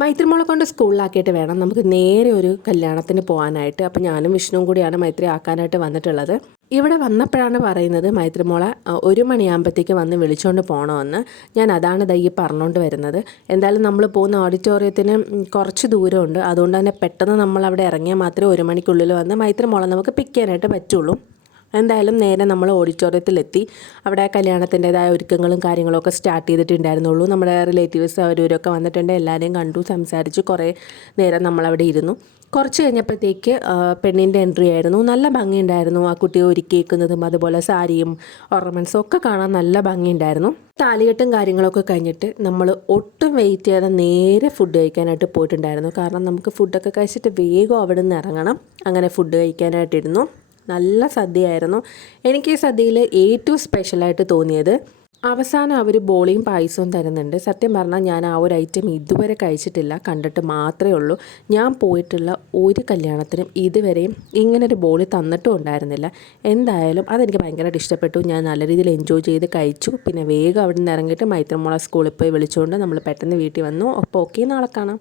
മൈത്രിമോളെ കൊണ്ട് സ്കൂളിലാക്കിയിട്ട് വേണം നമുക്ക് നേരെ ഒരു കല്യാണത്തിന് പോകാനായിട്ട്. അപ്പോൾ ഞാനും വിഷ്ണുവും കൂടിയാണ് മൈത്രി ആക്കാനായിട്ട് വന്നിട്ടുള്ളത്. ഇവിടെ വന്നപ്പോഴാണ് പറയുന്നത് മൈത്രിമോളെ 1 മണിയാകുമ്പോഴത്തേക്ക് വന്ന് വിളിച്ചുകൊണ്ട് പോകണമെന്ന്. ഞാൻ അതാണ് ഈ പറഞ്ഞുകൊണ്ട് വരുന്നത്. എന്തായാലും നമ്മൾ പോകുന്ന ഓഡിറ്റോറിയത്തിന് കുറച്ച് ദൂരമുണ്ട്. അതുകൊണ്ട് തന്നെ പെട്ടെന്ന് നമ്മൾ അവിടെ ഇറങ്ങിയാൽ മാത്രമേ 1 മണിക്കുള്ളിൽ വന്ന് മൈത്രിമോളെ നമുക്ക് പിക്ക് ചെയ്യാനായിട്ട് പറ്റുള്ളൂ. എന്തായാലും നേരെ നമ്മൾ ഓഡിറ്റോറിയത്തിലെത്തി. അവിടെ കല്യാണത്തിൻ്റെതായ ഒരുക്കങ്ങളും കാര്യങ്ങളൊക്കെ സ്റ്റാർട്ട് ചെയ്തിട്ടുണ്ടായിരുന്നുള്ളൂ. നമ്മുടെ റിലേറ്റീവ്സ് അവരൊക്കെ വന്നിട്ടുണ്ട്. എല്ലാവരെയും കണ്ടു, സംസാരിച്ച് കുറേ നേരം നമ്മളവിടെ ഇരുന്നു. കുറച്ച് കഴിഞ്ഞപ്പോഴത്തേക്ക് പെണ്ണിൻ്റെ എൻട്രി ആയിരുന്നു. നല്ല ഭംഗിയുണ്ടായിരുന്നു. ആ കുട്ടിയെ ഒരുക്കിയേക്കുന്നതും അതുപോലെ സാരിയും ഓർണമെൻറ്റ്സും ഒക്കെ കാണാൻ നല്ല ഭംഗിയുണ്ടായിരുന്നു. താലികെട്ടും കാര്യങ്ങളൊക്കെ കഴിഞ്ഞിട്ട് നമ്മൾ ഒട്ടും വെയിറ്റ് ചെയ്യാതെ നേരെ ഫുഡ് കഴിക്കാനായിട്ട് പോയിട്ടുണ്ടായിരുന്നു. കാരണം നമുക്ക് ഫുഡൊക്കെ കഴിച്ചിട്ട് വേഗം അവിടെ നിന്ന് ഇറങ്ങണം. അങ്ങനെ ഫുഡ് കഴിക്കാനായിട്ടിരുന്നു. നല്ല സദ്യയായിരുന്നു. എനിക്ക് ഈ സദ്യയിൽ ഏറ്റവും സ്പെഷ്യലായിട്ട് തോന്നിയത് അവസാനം അവർ ബോളിയും പായസവും തരുന്നുണ്ട്. സത്യം പറഞ്ഞാൽ ഞാൻ ആ ഒരു ഐറ്റം ഇതുവരെ കഴിച്ചിട്ടില്ല, കണ്ടിട്ട് മാത്രമേ ഉള്ളൂ. ഞാൻ പോയിട്ടുള്ള ഒരു കല്യാണത്തിനും ഇതുവരെയും ഇങ്ങനൊരു ബോളി തന്നിട്ടും ഉണ്ടായിരുന്നില്ല. എന്തായാലും അതെനിക്ക് ഭയങ്കരമായിട്ട് ഇഷ്ടപ്പെട്ടു. ഞാൻ നല്ല രീതിയിൽ എൻജോയ് ചെയ്ത് കഴിച്ചു. പിന്നെ വേഗം അവിടെ നിന്ന് ഇറങ്ങിയിട്ട് മൈത്രിമോളെ സ്കൂളിൽ പോയി വിളിച്ചുകൊണ്ട് നമ്മൾ പെട്ടെന്ന് വീട്ടിൽ വന്നു. അപ്പോൾ ഓക്കെ, നാളെ കാണാം.